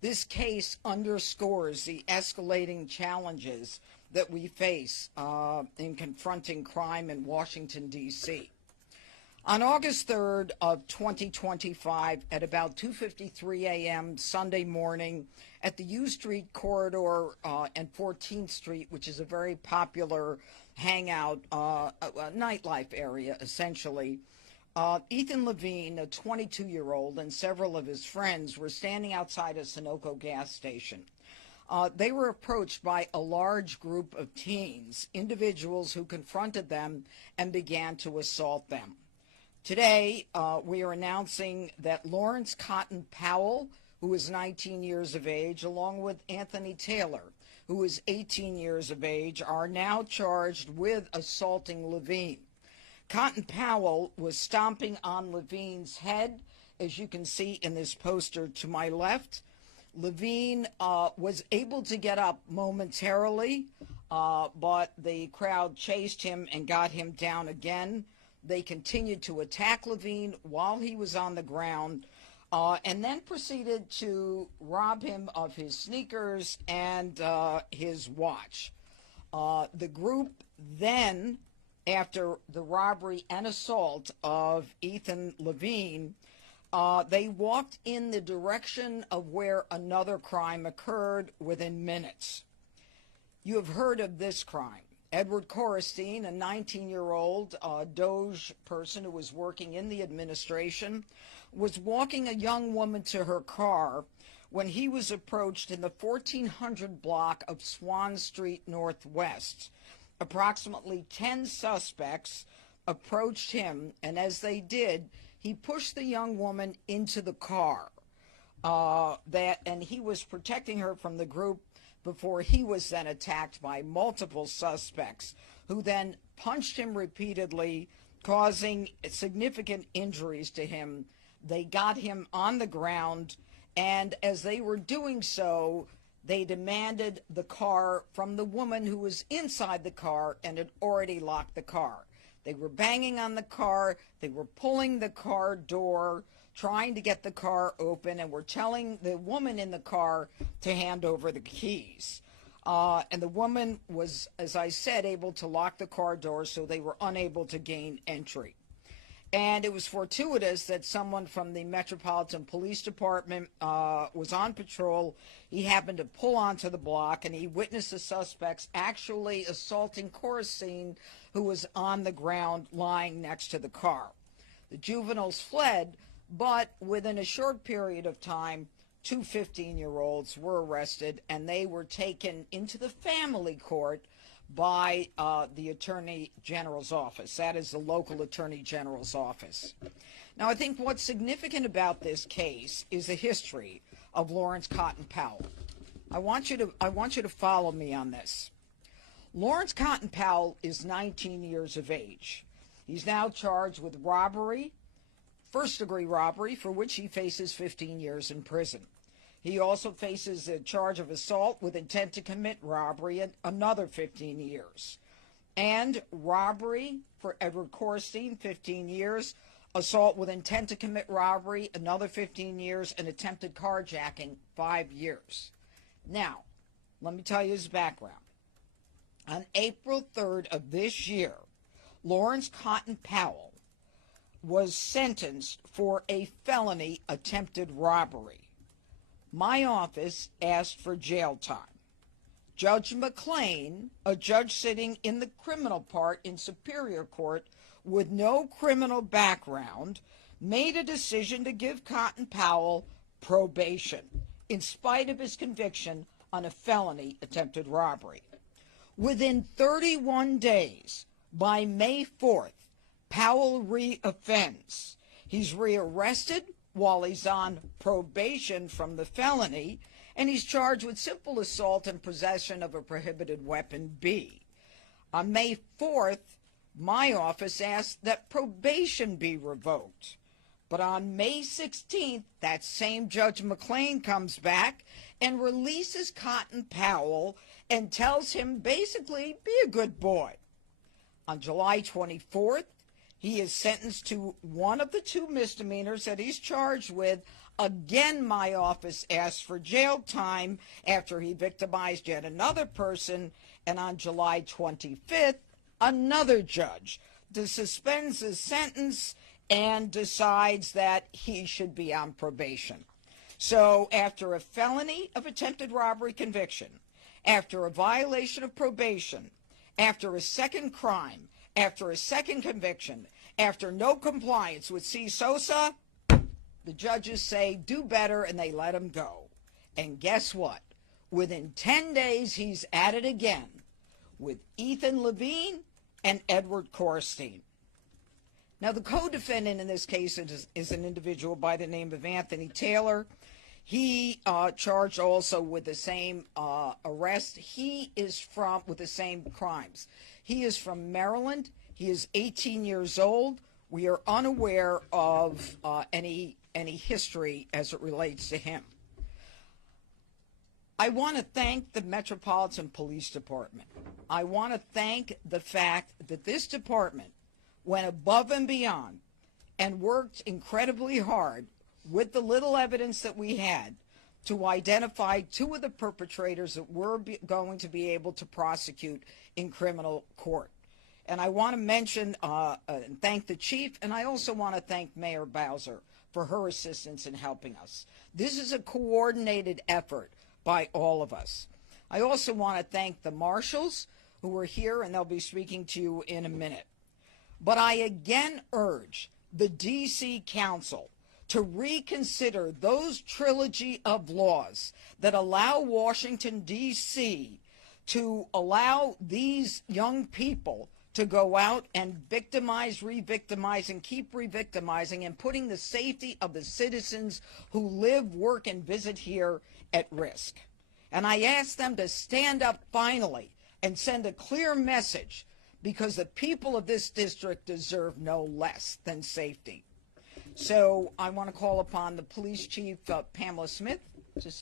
This case underscores the escalating challenges that we face in confronting crime in Washington, D.C. On August 3rd of 2025 at about 2:53 a.m. Sunday morning at the U Street corridor and 14th Street, which is a very popular hangout, nightlife area essentially, Ethan Levine, a 22-year-old, and several of his friends were standing outside a Sunoco gas station. They were approached by a large group of teens, individuals who confronted them and began to assault them. Today, we are announcing that Lawrence Cotton Powell, who is 19 years of age, along with Anthony Taylor, who is 18 years of age, are now charged with assaulting Levine. Cotton Powell was stomping on Levine's head, as you can see in this poster to my left. Levine was able to get up momentarily, but the crowd chased him and got him down again. They continued to attack Levine while he was on the ground, and then proceeded to rob him of his sneakers and his watch. The group then, after the robbery and assault of Ethan Levine, they walked in the direction of where another crime occurred within minutes. You have heard of this crime. Edward Korestein, a 19-year-old Doge person who was working in the administration, was walking a young woman to her car when he was approached in the 1400 block of Swan Street Northwest. Approximately 10 suspects approached him, and as they did, he pushed the young woman into the car. And he was protecting her from the group before he was then attacked by multiple suspects, who then punched him repeatedly, causing significant injuries to him. They got him on the ground, and as they were doing so, they demanded the car from the woman who was inside the car and had already locked the car. They were banging on the car, they were pulling the car door, trying to get the car open, and were telling the woman in the car to hand over the keys. And the woman was, as I said, able to lock the car door, so they were unable to gain entry. And it was fortuitous that someone from the Metropolitan Police Department was on patrol. He happened to pull onto the block, and he witnessed the suspects actually assaulting Korestein, who was on the ground lying next to the car. The juveniles fled, but within a short period of time, two 15-year-olds were arrested, and they were taken into the family court by the Attorney General's office. That is the local Attorney General's office. Now, I think what's significant about this case is the history of Lawrence Cotton Powell. I want you to follow me on this. Lawrence Cotton Powell is 19 years of age. He's now charged with robbery, first-degree robbery, for which he faces 15 years in prison. He also faces a charge of assault with intent to commit robbery at another 15 years. And robbery for Edward Korestein, 15 years. Assault with intent to commit robbery, another 15 years. And attempted carjacking, 5 years. Now, let me tell you his background. On April 3rd of this year, Lawrence Cotton Powell was sentenced for a felony attempted robbery. My office asked for jail time. Judge McLean, a judge sitting in the criminal part in Superior Court with no criminal background, made a decision to give Cotton Powell probation in spite of his conviction on a felony attempted robbery. Within 31 days, by May 4th, Powell reoffends. He's rearrested while he's on probation from the felony, and he's charged with simple assault and possession of a prohibited weapon B. On May 4th, my office asked that probation be revoked. But on May 16th, that same Judge McLean comes back and releases Cotton Powell and tells him basically, be a good boy. On July 24th, he is sentenced to one of the two misdemeanors that he's charged with Again, my office asked for jail time after he victimized yet another person, and on July 25th, another judge suspends his sentence and decides that he should be on probation. So after a felony of attempted robbery conviction, after a violation of probation, after a second crime, after a second conviction, after no compliance with C. Sosa, the judges say do better and they let him go. And guess what? Within 10 days, he's at it again with Ethan Levine and Edward Korstein. Now, the co-defendant in this case is an individual by the name of Anthony Taylor. He charged also with the same arrest. He is with the same crimes. He is from Maryland. He is 18 years old. We are unaware of any history as it relates to him. I want to thank the Metropolitan Police Department. I want to thank the fact that this department went above and beyond and worked incredibly hard with the little evidence that we had to identify two of the perpetrators that we're going to be able to prosecute in criminal court. And I want to mention and thank the chief, and I also want to thank Mayor Bowser for her assistance in helping us. This is a coordinated effort by all of us. I also want to thank the marshals who are here, and they'll be speaking to you in a minute. But I again urge the D.C. Council to reconsider those trilogy of laws that allow Washington, D.C. to allow these young people to go out and victimize, re-victimize, and keep re-victimizing and putting the safety of the citizens who live, work, and visit here at risk. And I ask them to stand up finally and send a clear message, because the people of this district deserve no less than safety. So I want to call upon the police chief, Pamela Smith, to